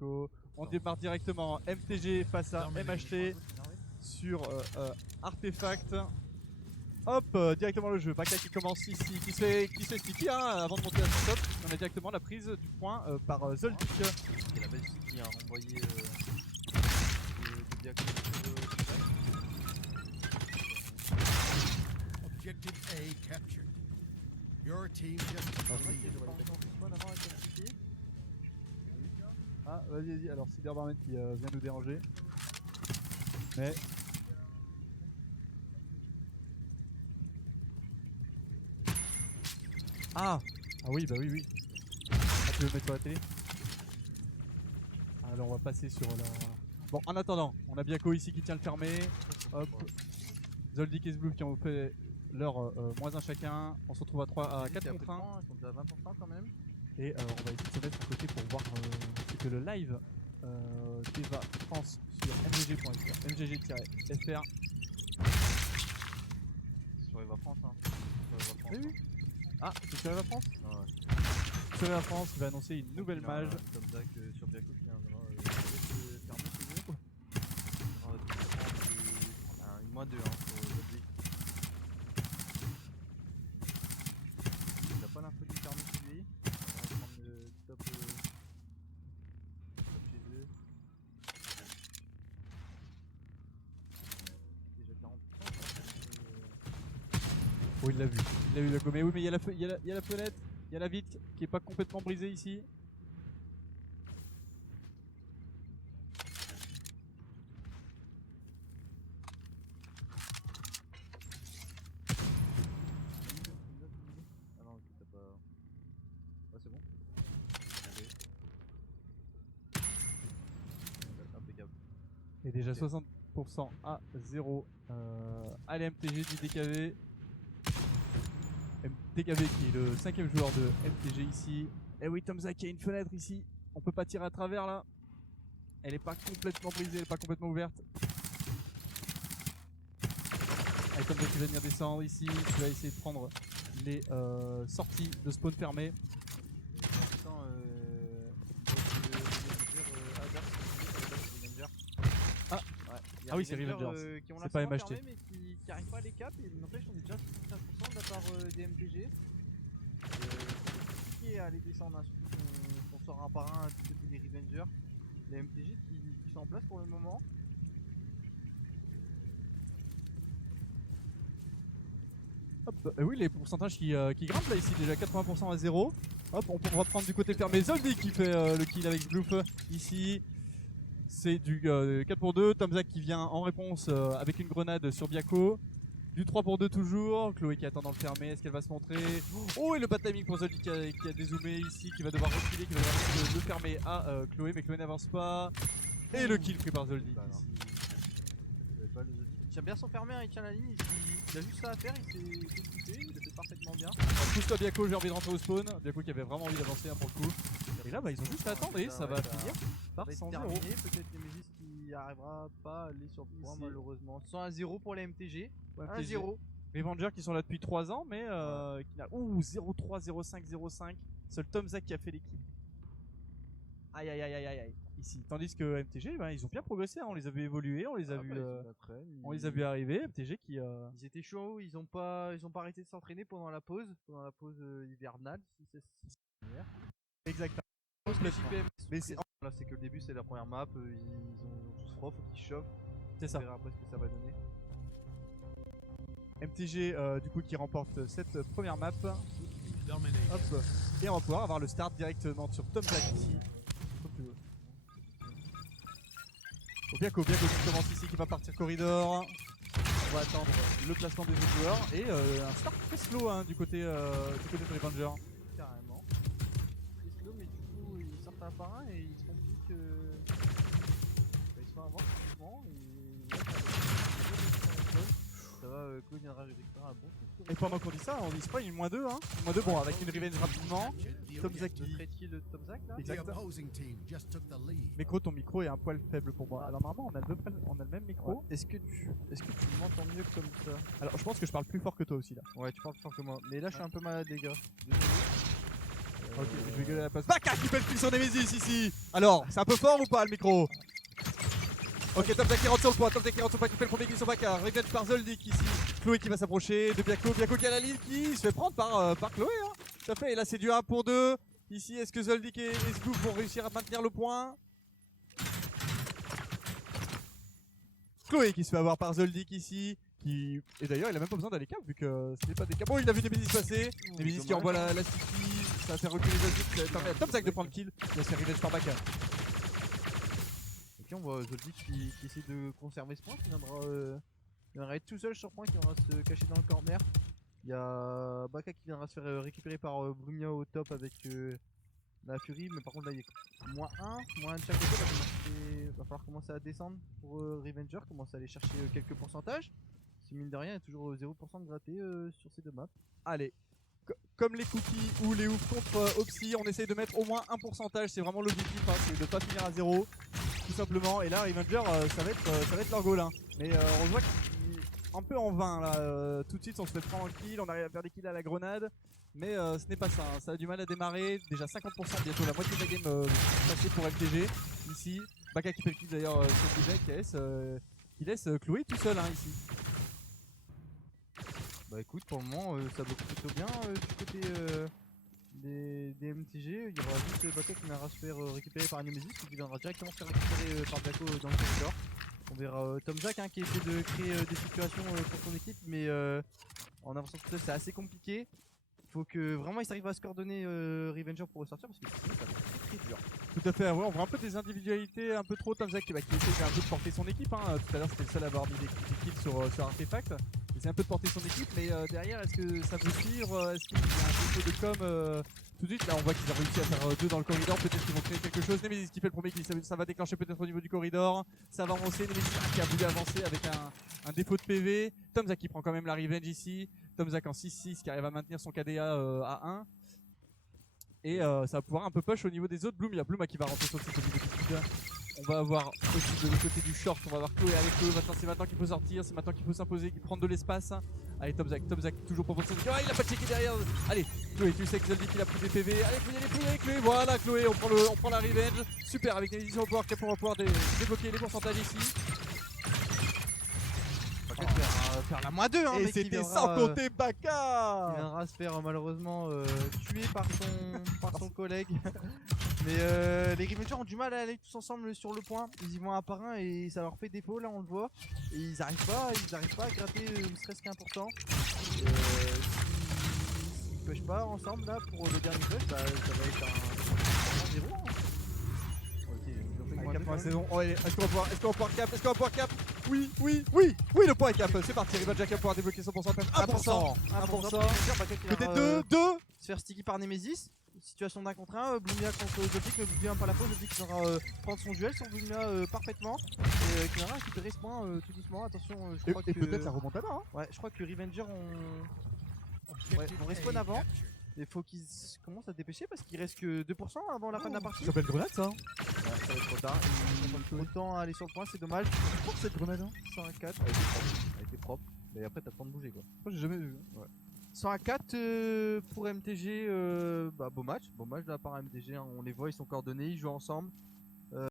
Biako. On démarre directement MTG face à MHT sur Artefact. Hop, directement le jeu. Baka qui commence ici, qui se fait sticky hein, avant de monter à son top. On a directement la prise du point par Zoldyck. C'est la belle qui a renvoyé de Biako. Objective A captured. Your team just took the lead. Ah, vas-y, alors Cyberbarman qui vient nous déranger. Mais. Ah oui, bah oui. Ah, tu veux le mettre sur la télé? Alors on va passer sur la... Bon, en attendant, on a Biako ici qui tient le fermé. Hop. Zoldyck et Sblouf qui ont fait leur -1 chacun. On se retrouve à 4 contre 1. Ils sont déjà à 20% quand même. Et on va essayer de se mettre à côté pour voir ce que le live Teva France sur mgg.fr, mgg-fr. Sur Eva France, hein. Oui. Ah, c'est sur Eva France? Ah ouais. Sur Eva France, il va annoncer une nouvelle mage. Comme Zach sur Biako qui viendra fermer chez eux. On a une -2 hein, sur Zoldyck. Il n'a pas l'info du fermer chez lui. On va prendre le top chez eux. Déjà 40%. Oh, il l'a vu Biako. Mais oui, mais il y a la fenêtre, il y a la vitre qui est pas complètement brisée ici. Ah non, ok, t'as pas. Ouais, c'est bon. Impeccable. Et déjà Ok. 60% à 0. Allez, MTG du DKV. DKV qui est le 5ème joueur de MTG ici. Et oui, Tomza qui a une fenêtre ici. On peut pas tirer à travers là. Elle est pas complètement brisée, elle est pas complètement ouverte. Allez, Tomza qui va venir descendre ici. Tu vas essayer de prendre les sorties de spawn fermées. Et pour l'instant, Ah. Ouais. Ah oui, c'est Revengers. Qui ont C'est la pas saison MHT. fermée, mais qui n'arrivent pas à les cap. Et n'empêche, on est déjà à 75% de la part des MTG. Qui est allé descendre un on sort un par un du côté des Revengers. Les MTG qui sont en place pour le moment. Hop, oui, les pourcentages qui grimpent là ici, déjà 80% à 0. Hop, on va prendre du côté fermé Zoldyck qui fait le kill avec Sblouf ici. C'est du 4 pour 2. Tomza qui vient en réponse avec une grenade sur Biako. Du 3 pour 2 toujours. Chloé qui attend dans le fermé. Est-ce qu'elle va se montrer? Oh, et le bad timing pour Zoldyck qui a dézoomé ici, qui va devoir reculer, qui va devoir le fermer à Chloé, mais Chloé n'avance pas. Et le kill pris par Zoldyck ici. Il tient bien son fermé, hein, il tient la ligne. Il a juste ça à faire, il s'est exécuté, il le fait parfaitement bien. Pousse-toi Biako, j'ai envie de rentrer au spawn. Biako qui avait vraiment envie d'avancer hein, pour le coup. Et là, bah, ils ont juste à attendre et ça va finir par 100-0. Peut-être Nemesis qui arrivera pas à aller sur le point malheureusement. 100-0 pour les MTG. 1-0. Revengers qui sont là depuis 3 ans, mais qui n'a. Ouh, 0-3, 0-5, 0-5. Seul Tomza qui a fait l'équipe. Aïe. Ici. Tandis que MTG, ben, ils ont bien progressé, hein. On les a vu évoluer, on les a vu. On les a vu arriver. MTG qui. Ils étaient chauds, ils ont pas arrêté de s'entraîner pendant la pause hivernale. Si c'est Exactement. Mais c'est là, c'est que le début, c'est la première map. Ils ont tous froid, faut qu'ils chauffent. C'est ça. On verra après ce que ça va donner. MTG du coup qui remporte cette première map. Hop. Et on va pouvoir avoir le start directement sur Tomza ici. Comme tu veux. Biako qui commence ici, qui va partir corridor. On va attendre le placement des autres joueurs. Et un start très slow hein, du côté de Revenger. Carrément. C'est slow, mais du coup, ils sortent un par un et ils se font plus que. Ils se font avant, franchement. Ça va, Chloé viendra récupérer un bon coup. Et pendant qu'on dit ça, on dit pas une -2 hein. -2 bon avec une revenge rapidement. Tomza qui. Le Tomzac là. The opposing team just took the lead. Micro, ton micro est un poil faible pour moi. Alors normalement on a le même micro. Ouais. Est-ce que tu m'entends mieux comme ça? Alors je pense que je parle plus fort que toi aussi là. Ouais, tu parles plus fort que moi. Mais là je suis un peu malade les gars. Ok, je vais gueuler à la place. Baka qui fait le kill sur Nemesis ici. Alors, c'est un peu fort ou pas le micro? Ok, Tomzak qui rentre sur le point, Tomzak qui rentre sur le point, qui fait le premier kill sur Baka. Revenge par Zoldyck ici. Chloé qui va s'approcher de Biako. Biako qui a la ligne qui se fait prendre par Chloé. Hein. Tout à fait, et là c'est du 1 pour 2. Ici, est-ce que Zoldyck et Scoop vont réussir à maintenir le point? Chloé qui se fait avoir par Zoldyck ici. Et d'ailleurs, il a même pas besoin d'aller cap vu que ce n'est pas des cap. Bon, il a vu Nemesis passer. Nemesis qui envoie la sticky. Ça va faire reculer Zoldyck. Ça permet à Tomzak de prendre le kill. Il va se faire revenge par Baka. Ok, on voit Zoldyck qui essaie de conserver ce point, qui viendra être tout seul sur point, qui viendra se cacher dans le corner. Il y a Baka qui viendra se faire récupérer par Blumia au top avec la Fury, mais par contre là il est moins 1 de chaque côté. Il va falloir commencer à descendre pour Revenger, commencer à aller chercher quelques pourcentages. Si mine de rien, il y a toujours 0% de gratté sur ces deux maps. Allez, comme les cookies ou les ouf contre Opsi, on essaye de mettre au moins un pourcentage. C'est vraiment l'objectif, hein, c'est de pas finir à 0. Tout simplement. Et là, Revenger, ça va être leur goal. Hein. Mais on voit qu'il est un peu en vain là. Tout de suite, on se fait prendre un kill, on arrive à faire des kills à la grenade. Mais ce n'est pas ça, hein. Ça a du mal à démarrer. Déjà 50%, bientôt la moitié de la game passée pour LTG. Ici, Baka qui fait le kill d'ailleurs sur DJ qui laisse Chloé tout seul hein, ici. Bah écoute, pour le moment ça bloque plutôt bien du côté des MTG. Il y aura juste Baka qui viendra se faire récupérer par Nemesis, qui viendra directement se faire récupérer par Biako dans le corridor. On verra Tomzak hein, qui essaie de créer des situations pour son équipe, mais en avançant tout seul c'est assez compliqué. Faut que vraiment il arrive à se coordonner Revenger pour ressortir parce que sinon ça va être très dur. Tout à fait, ouais, on voit un peu des individualités un peu trop. Tomzak qui essaie un peu de porter son équipe. Hein. Tout à l'heure c'était le seul à avoir mis des kills sur Artefact. Il essaie un peu de porter son équipe, mais derrière est-ce que ça peut suivre? Est-ce qu'il y a un peu de com tout de suite? Là on voit qu'ils ont réussi à faire 2 dans le corridor, peut-être qu'ils vont créer quelque chose. Nemesis qui fait le premier kill, ça va déclencher peut-être au niveau du corridor. Ça va avancer, Nemesis qui a voulu avancer avec un défaut de PV. Tomzak qui prend quand même la revenge ici. Tomzak en 6-6 qui arrive à maintenir son KDA à 1. Et ça va pouvoir un peu push au niveau des autres. Bluma qui va rentrer sur le site au niveau du mid. On va avoir aussi de l'autre côté du short, on va avoir Chloé avec eux. Maintenant c'est maintenant qu'il faut sortir, c'est maintenant qu'il faut s'imposer, qu'il prendre de l'espace. Allez Tomzak toujours pour votre ah, il a pas checké derrière. Allez Chloé, tu sais que Zoldyck il a pris des PV. Allez faut y aller Chloé, voilà Chloé, on prend la revenge. Super avec les éditions au pouvoir on va pouvoir débloquer les pourcentages ici. Faire la -2 hein, et mais c'était sans compter Baka. Il viendra se faire malheureusement tuer par son collègue. Mais les Revengers ont du mal à aller tous ensemble sur le point. Ils y vont un par un et ça leur fait défaut, là on le voit. Et ils n'arrivent pas à gratter ne serait-ce qu'un %. S'ils push pas ensemble là pour le dernier push, bah, ça va être un 0. Hein. Cap pour la saison. Oh, est-ce qu'on va pouvoir cap? Est-ce qu'on va pouvoir cap? Oui, le point est cap. C'est parti, Revenger qui va pouvoir débloquer son pourcentage. 1%. Peut-être 2. Se faire sticky par Nemesis. Situation d'un contre 1, Blumia contre Zoldyck, mais Blumia par la pause, Zoldyck qui viendra prendre son duel sur Blumia parfaitement. Et qui viendra récupérer ce point tout doucement. Attention, je crois que. Peut-être la remontada. Hein. Ouais, je crois que Revenger on respawn avant. Il faut qu'ils commencent à se dépêcher parce qu'il reste que 2% avant la fin de la partie. Ça s'appelle grenade ça. Ouais, ça va être trop tard. Ils ont trop de temps à aller sur le point, c'est dommage. Pour cette grenade. 104, elle était propre. Et après t'as le temps de bouger quoi. Moi j'ai jamais vu. Ouais. 104 pour MTG, beau match de la part MTG, hein. On les voit, ils sont coordonnés, ils jouent ensemble.